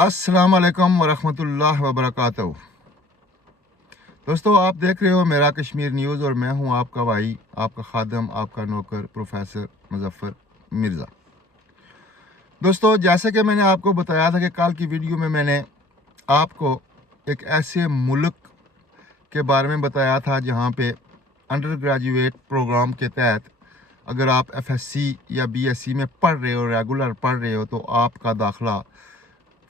अस्सलाम वालेकुम वरहमतुल्लाह वबरकातुहू। दोस्तों, आप देख रहे हो मेरा कश्मीर न्यूज़ और मैं हूं आपका भाई, आपका खादम, आपका नौकर प्रोफेसर मुजफ्फर मिर्ज़ा। दोस्तों, जैसे कि मैंने आपको बताया था कि कल की वीडियो में मैंने आपको एक ऐसे मुल्क के बारे में बताया था जहां पे अंडर ग्रेजुएट प्रोग्राम के तहत अगर आप FSC या BSc में पढ़ रहे हो, रेगुलर पढ़ रहे हो, तो आपका दाखिला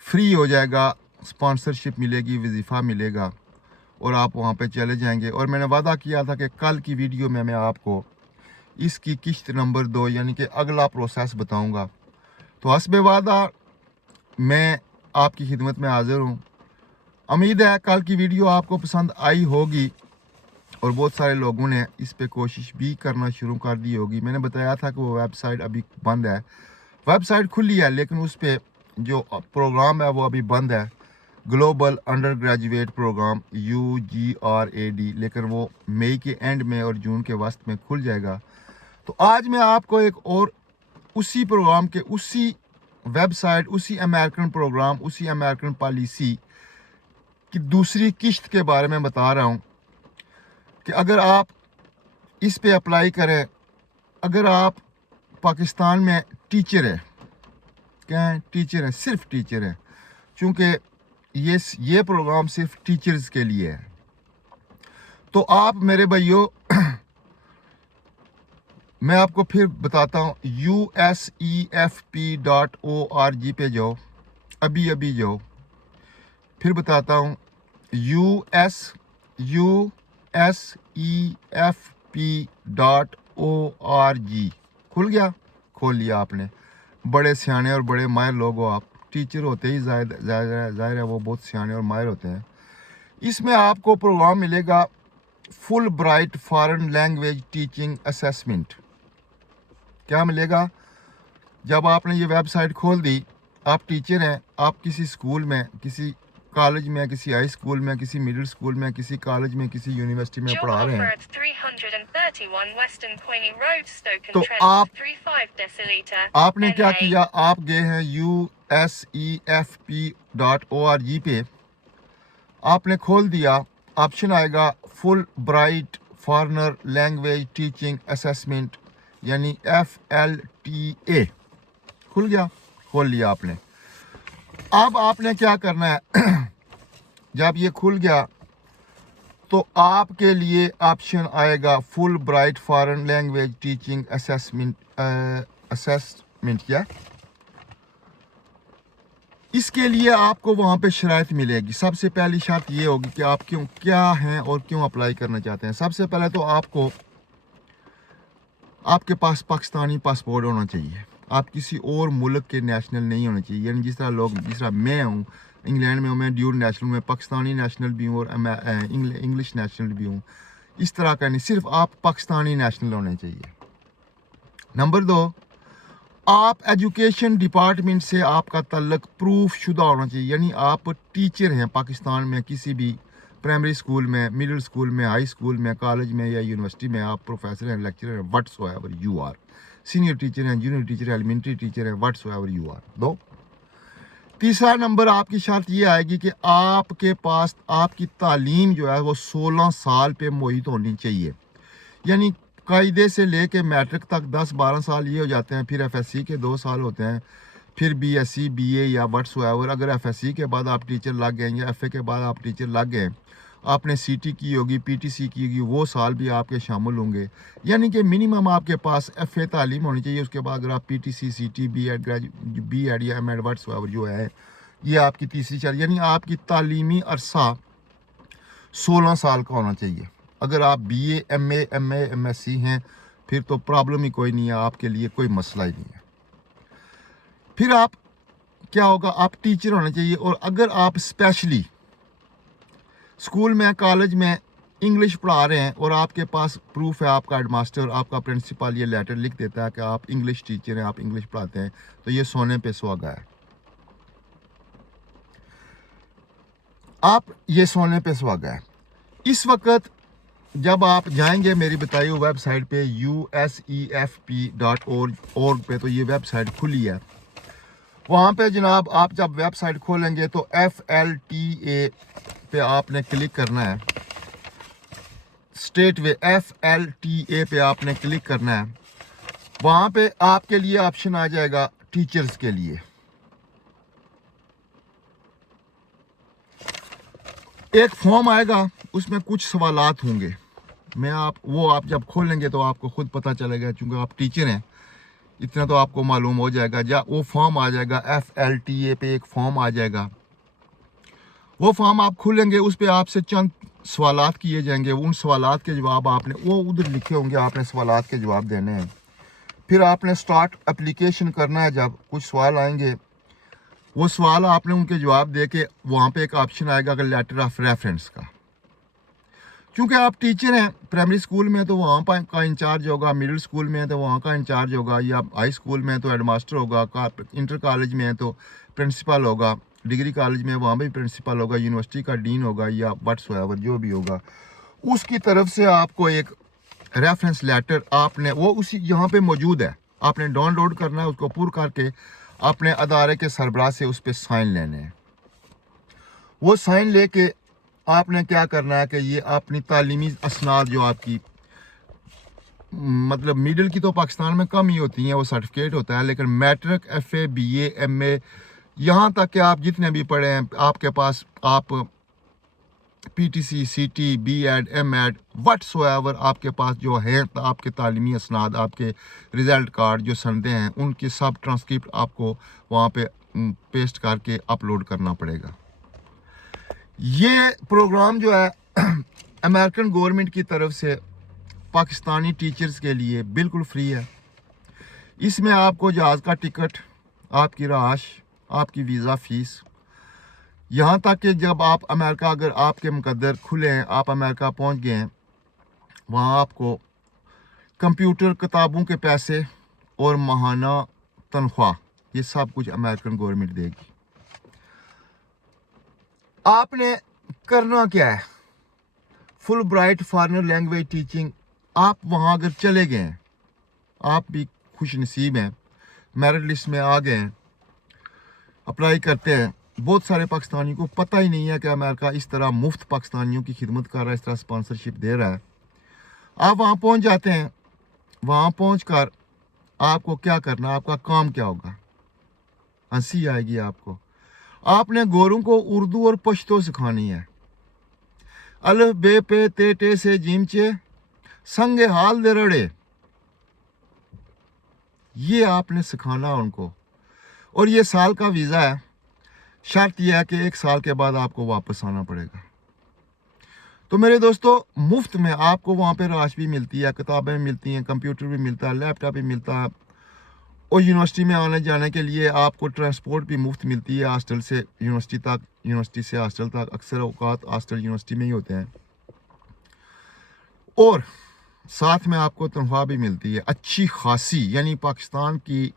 फ्री हो जाएगा, स्पॉन्सरशिप मिलेगी, वजीफ़ा मिलेगा और आप वहाँ पे चले जाएंगे। और मैंने वादा किया था कि कल की वीडियो में मैं आपको इसकी किश्त नंबर 2 यानी कि अगला प्रोसेस बताऊंगा। तो हस्बे वादा मैं आपकी खिदमत में हाजिर हूँ। उम्मीद है कल की वीडियो आपको पसंद आई होगी और बहुत सारे लोगों ने इस पे कोशिश भी करना शुरू कर दी होगी। मैंने बताया था कि वो वेबसाइट अभी बंद है, वेबसाइट खुली है लेकिन उस पर जो प्रोग्राम है वो अभी बंद है, global undergraduate program UGRAD, लेकिन वो मई के एंड में और जून के वस्त में खुल जाएगा। तो आज मैं आपको एक और उसी प्रोग्राम के, उसी वेबसाइट, उसी अमेरिकन प्रोग्राम, उसी अमेरिकन पॉलिसी की दूसरी किश्त के बारे में बता रहा हूँ कि अगर आप इस पे अप्लाई करें, अगर आप पाकिस्तान में टीचर हैं, क्या हैं, टीचर हैं, सिर्फ टीचर हैं, चूँकि ये प्रोग्राम सिर्फ टीचर्स के लिए है, तो आप मेरे भाइयों मैं आपको फिर बताता हूँ, usefp.org पे जाओ, अभी जाओ, फिर बताता हूँ, usefp.org खुल गया, खोल लिया आपने। बड़े सियाने और बड़े माहिर लोग हो आप, टीचर होते ही जाहिर है वो बहुत सियाने और माहिर होते हैं। इसमें आपको प्रोग्राम मिलेगा full bright foreign language teaching assessment. क्या मिलेगा? जब आपने ये वेबसाइट खोल दी, आप टीचर हैं, आप किसी स्कूल में, किसी कॉलेज में, किसी हाई स्कूल में, किसी मिडिल स्कूल में, किसी कॉलेज में, किसी यूनिवर्सिटी में पढ़ा रहे हैं, तो आपने क्या किया, आप गए हैं usefp.org पे, आपने खोल दिया, ऑप्शन आएगा full bright foreigner language teaching assessment यानी FLTA, खुल गया, खोल लिया आपने। अब आपने क्या करना है जब ये खुल गया तो आपके लिए ऑप्शन आएगा full bright foreign language teaching assessment क्या, इसके लिए आपको वहाँ पे शराइत मिलेगी। सबसे पहली शर्त ये होगी कि आप क्या हैं और क्यों अप्लाई करना चाहते हैं। सबसे पहले तो आपके पास पाकिस्तानी पासपोर्ट होना चाहिए, आप किसी और मुल्क के नेशनल नहीं होने चाहिए। यानी जिस तरह मैं हूँ, इंग्लैंड में हूँ, मैं ड्यूल नेशनल में, पाकिस्तानी नेशनल भी हूँ और इंग्लिश नेशनल भी हूँ। इस तरह का नहीं, सिर्फ आप पाकिस्तानी नेशनल होने चाहिए। नंबर 2, आप एजुकेशन डिपार्टमेंट से आपका तल्लक प्रूफ शुदा होना चाहिए। यानी आप टीचर हैं पाकिस्तान में, किसी भी प्राइमरी स्कूल में, मिडिल स्कूल में, हाई स्कूल में, कॉलेज में या यूनिवर्सिटी में आप प्रोफेसर हैं, लेक्चरर हैं, whatever you are, senior teacher हैं, जूनियर टीचर हैं, एलिमेंट्री टीचर हैं, व्हाट्सएवर यू आर। 2, तीसरा नंबर आपकी शर्त ये आएगी कि आपके पास आपकी तालीम जो है वो 16 साल पे मुहित होनी चाहिए। यानी कायदे से लेके मैट्रिक तक 10-12 साल ये हो जाते हैं, फिर FSC के 2 साल होते हैं, फिर BSc BA या व्हाट्सएवर। अगर FSC के बाद आप टीचर लग गए या FA के बाद आप टीचर लग गए, आपने CT की होगी, PTC की होगी, वो साल भी आपके शामिल होंगे। यानी कि मिनिमम आपके पास FA तालीम होनी चाहिए। उसके बाद अगर आप PTC CT BEd या MAd व्हाट्सएवर जो है, ये आपकी तीसरी शर्त, यानी आपकी तालीमी अरसा 16 साल का होना चाहिए। अगर आप BA MA MSc हैं फिर तो प्रॉब्लम ही कोई नहीं है, आपके लिए कोई मसला ही नहीं है। फिर आप क्या होगा, आप टीचर होने चाहिए। और अगर आप स्पेशली स्कूल में, कॉलेज में इंग्लिश पढ़ा रहे हैं और आपके पास प्रूफ है, आपका हेडमास्टर, आपका प्रिंसिपल ये लेटर लिख देता है कि आप इंग्लिश टीचर हैं, आप इंग्लिश पढ़ाते हैं, तो ये सोने पे सुहागा है। आप ये सोने पे सुहागा है। इस वक्त जब आप जाएंगे मेरी बताई हुई वेबसाइट पे usefp.org पे, तो ये वेबसाइट खुली है। वहाँ पे जनाब आप जब वेब साइट खोलेंगे तो FLTA पे आपने क्लिक करना है, स्टेट वे FLTA पे आपने क्लिक करना है। वहाँ पे आपके लिए ऑप्शन आ जाएगा टीचर्स के लिए। एक फॉर्म आएगा, उसमें कुछ सवालात होंगे। आप जब खोलेंगे तो आपको खुद पता चलेगा, क्योंकि आप टीचर हैं, इतना तो आपको मालूम हो जाएगा। वो फॉर्म आ जाएगा FLTA पे, एक फॉर्म आ जाएगा। वो फॉर्म आप खोलेंगे, उस पर आपसे चंद सवालात किए जाएंगे। उन सवालात के जवाब आपने वो उधर लिखे होंगे, आपने सवालात के जवाब देने हैं। फिर आपने स्टार्ट एप्लीकेशन करना है। जब कुछ सवाल आएंगे, वो सवाल आपने उनके जवाब दे के वहाँ पे एक ऑप्शन आएगा कि लेटर ऑफ रेफरेंस का। क्योंकि आप टीचर हैं, प्राइमरी स्कूल में तो वहाँ पर का इंचार्ज होगा, मिडिल स्कूल में है तो वहाँ का इंचार्ज होगा, या हाई स्कूल में तो हेडमास्टर होगा, इंटर कॉलेज में है तो प्रिंसिपल होगा, डिग्री कॉलेज में वहाँ भी प्रिंसिपल होगा, यूनिवर्सिटी का डीन होगा, या व्हाट्सएवर जो भी होगा, उसकी तरफ से आपको एक रेफरेंस लेटर आपने वो उसी यहाँ पे मौजूद है, आपने डाउनलोड करना है। उसको पूरा करके अपने अदारे के सरबराह से उस पर साइन लेने हैं। वो साइन लेके आपने क्या करना है कि ये अपनी तालीमी असनाद जो आपकी मतलब मिडिल की तो पाकिस्तान में कम ही होती हैं, वो सर्टिफिकेट होता है, लेकिन मैट्रिक FA BA MA यहाँ तक कि आप जितने भी पढ़े हैं, आपके पास आप PTC CT B.Ed M.Ed whatsoever आपके पास जो है, आपके तालीमी असनाद, आपके रिज़ल्ट कार्ड जो सनदे हैं, उनके सब ट्रांसक्रिप्ट आपको वहाँ पे पेस्ट करके अपलोड करना पड़ेगा। ये प्रोग्राम जो है अमेरिकन गवर्नमेंट की तरफ से पाकिस्तानी टीचर्स के लिए बिल्कुल फ्री है। इसमें आपको जहाज़ का टिकट, आपकी रहाश, आपकी वीज़ा फ़ीस, यहाँ तक कि जब आप अमेरिका, अगर आपके मुकद्दर खुले हैं, आप अमेरिका पहुँच गए हैं, वहाँ आपको कंप्यूटर, किताबों के पैसे और माहाना तनख्वाह, ये सब कुछ अमेरिकन गवर्नमेंट देगी। आपने करना क्या है, full bright foreign language teaching. आप वहाँ अगर चले गए हैं, आप भी खुश नसीब हैं, मेरिट लिस्ट में आ गए हैं, अप्लाई करते हैं। बहुत सारे पाकिस्तानियों को पता ही नहीं है कि अमेरिका इस तरह मुफ्त पाकिस्तानियों की खिदमत कर रहा है, इस तरह स्पॉन्सरशिप दे रहा है। आप वहाँ पहुँच जाते हैं। वहाँ पहुँच कर आपको क्या करना, आपका काम क्या होगा, हंसी आएगी आपको। आपने गोरों को उर्दू और पश्तो सिखानी है। अलिफ बे पे ते टे से जीम चे संगे हाल दे रड़े, ये आपने सिखाना उनको। और ये साल का वीज़ा है। शर्त यह है कि 1 साल के बाद आपको वापस आना पड़ेगा। तो मेरे दोस्तों, मुफ्त में आपको वहाँ पे राश भी मिलती है, किताबें मिलती हैं, कंप्यूटर भी मिलता है, लैपटॉप भी मिलता है, और यूनिवर्सिटी में आने जाने के लिए आपको ट्रांसपोर्ट भी मुफ्त मिलती है, हॉस्टल से यूनिवर्सिटी तक, यूनिवर्सिटी से हॉस्टल तक। अक्सर औकात हॉस्टल यूनिवर्सिटी में ही होते हैं। और साथ में आपको तनख्वाह भी मिलती है अच्छी खासी, यानी पाकिस्तान की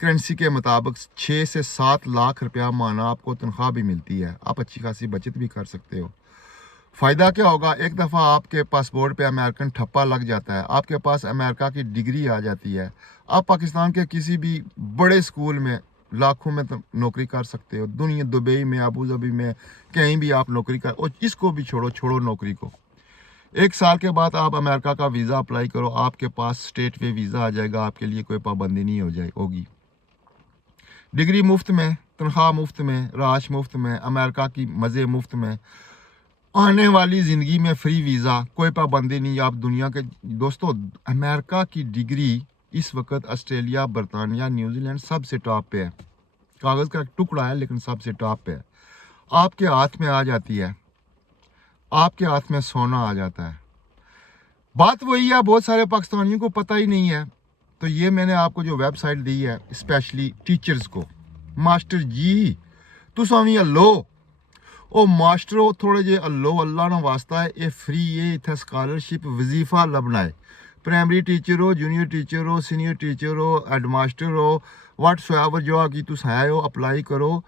करेंसी के मुताबिक 6 से 7 लाख रुपया माना आपको तनख्वाह भी मिलती है। आप अच्छी खासी बचत भी कर सकते हो। फ़ायदा क्या होगा, एक दफ़ा आपके पासपोर्ट पे अमेरिकन ठप्पा लग जाता है, आपके पास अमेरिका की डिग्री आ जाती है, आप पाकिस्तान के किसी भी बड़े स्कूल में लाखों में नौकरी कर सकते हो। दुनिया, दुबई में, अबू धाबी में, कहीं भी आप नौकरी कर। और इसको भी छोड़ो नौकरी को। 1 साल के बाद आप अमेरिका का वीज़ा अप्लाई करो, आपके पास स्टेट वे वीज़ा आ जाएगा, आपके लिए कोई पाबंदी नहीं होगी। डिग्री मुफ्त में, तनख्वाह मुफ्त में, राश मुफ्त में, अमेरिका की मज़े मुफ्त में, आने वाली ज़िंदगी में फ्री वीज़ा, कोई पाबंदी नहीं। आप दुनिया के दोस्तों, अमेरिका की डिग्री इस वक्त ऑस्ट्रेलिया, बरतानिया, न्यूजीलैंड सबसे टॉप पे है। कागज़ का टुकड़ा है लेकिन सबसे टॉप पे है। आपके हाथ में आ जाती है, आपके हाथ में सोना आ जाता है। बात वही है, बहुत सारे पाकिस्तानियों को पता ही नहीं है। तो ये मैंने आपको जो वेबसाइट दी है स्पेशली टीचर्स को, मास्टर जी तुसां भी हल्लो, ओ मास्टरो थोड़े जे हल्लो, अल्लाह ना वास्ता है। ये फ्री, ये इत्थे स्कॉलरशिप वजीफा लभना है। प्राइमरी टीचर हो, जूनियर टीचर हो, सीनियर टीचर हो, हेडमास्टर हो, व्हाट्सएवर जो आ कि तुस है हो, अप्लाई करो।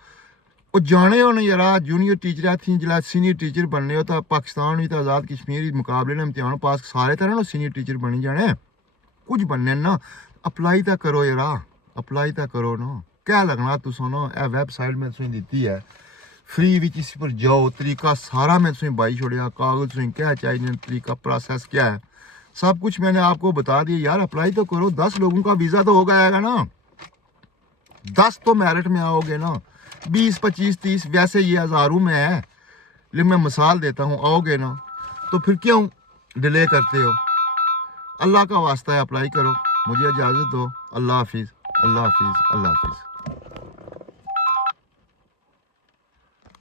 और जाने हो ना यारा, जूनियर टीचर थी जिला सीनियर टीचर बनने हो तो पाकिस्तान भी तो आज़ाद कश्मीर मुकाबले ने इम्तिहान पास सारे तरह ना सीनियर टीचर बनी जाने, कुछ बनने ना। अप्लाई तो करो यारा, अप्लाई तो करो ना। کیا لگنا تو سنو اے ویب سائٹ میں تسیں دیتی ہے فری وچ اس پر جاؤ طریقہ سارا میں تسیں بائی چھوڑیا کاغذ تسیں کیا چاہیے طریقہ پروسیس کیا ہے سب کچھ میں نے آپ کو بتا دیا یار اپلائی تو کرو 10 لوگوں کا ویزا تو ہو گیا گا نا 10 تو میرٹ میں آؤ گے نا 20 25 30 ویسے یہ ہزاروں میں ہے لیکن میں مثال دیتا ہوں آؤ گے نا تو پھر کیوں ڈیلے کرتے ہو اللہ کا واسطہ ہے اپلائی کرو مجھے اجازت دو اللہ حافظ اللہ حافظ اللہ حافظ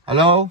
ہلو